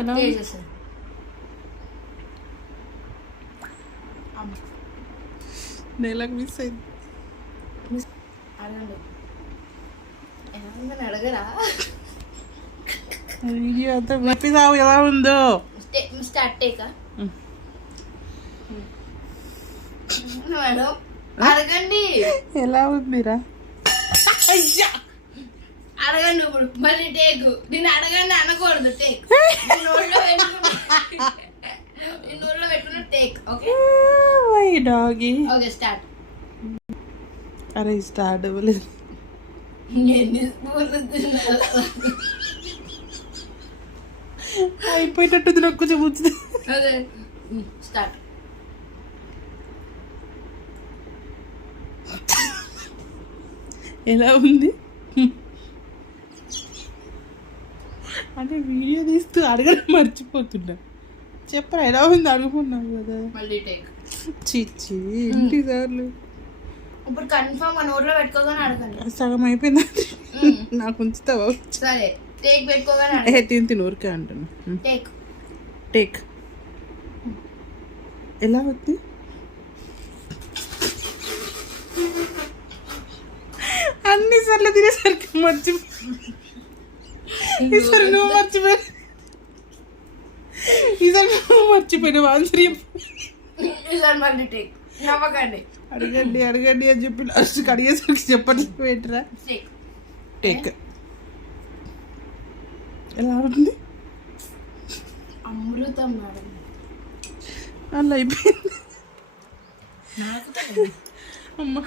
ఎలా నెలకు మిస్ అయింది. అడగండి, ఎలా ఉందని అడగరా? వీడియో అంతా మెప్పిదావు ఎలా ఉందో. స్టార్ట్ టేకా మేడం, అడగండి ఎలా ఉందిరా? అడగండి ఇప్పుడు మళ్ళీ టేక్. నేను అడగండి అనకూడదు, టేక్. నోట్లో పెట్టుకున్న టేక్. ఓకే డాగి. Okay start. అరే స్టార్ట్ అవ్వలేదు. అయిపోయినట్టుంది నాకు కొంచెం వచ్చింది. అదే స్టార్ట్. ఎలా ఉంది అంటే వీడియో తీస్తూ అడగడం మర్చిపోతున్నా. చెప్పరా ఎలా ఉంది అనుకున్నావు కదా. మళ్ళీ టేక్. చిచ్చి ఇంటి సార్లు. ఇప్పుడు కన్ఫర్మ్ నోట్లో పెట్టుకోగానే అడగండి. సగం అయిపోయింది. నాకు ఉంచుతావా? సరే టేక్ పెట్టుకోగానే తిని ఊరికే అంటున్నా. Take take. ఎలా ఉంది? అన్ని సార్లు తినేసరికి ఈసారి నువ్వు మర్చిపోయినావు ఆన్సర్. ఈసారి మళ్ళీ టేక్. నవ్వకండి. అడగండి అడగండి అని చెప్పి లాస్ట్ అడిగేసరికి చెప్పండి. పెట్టరా టేక్. ఎలా ఉంది? అమృతం మేడం. అలా అయిపోయింది. అమ్మా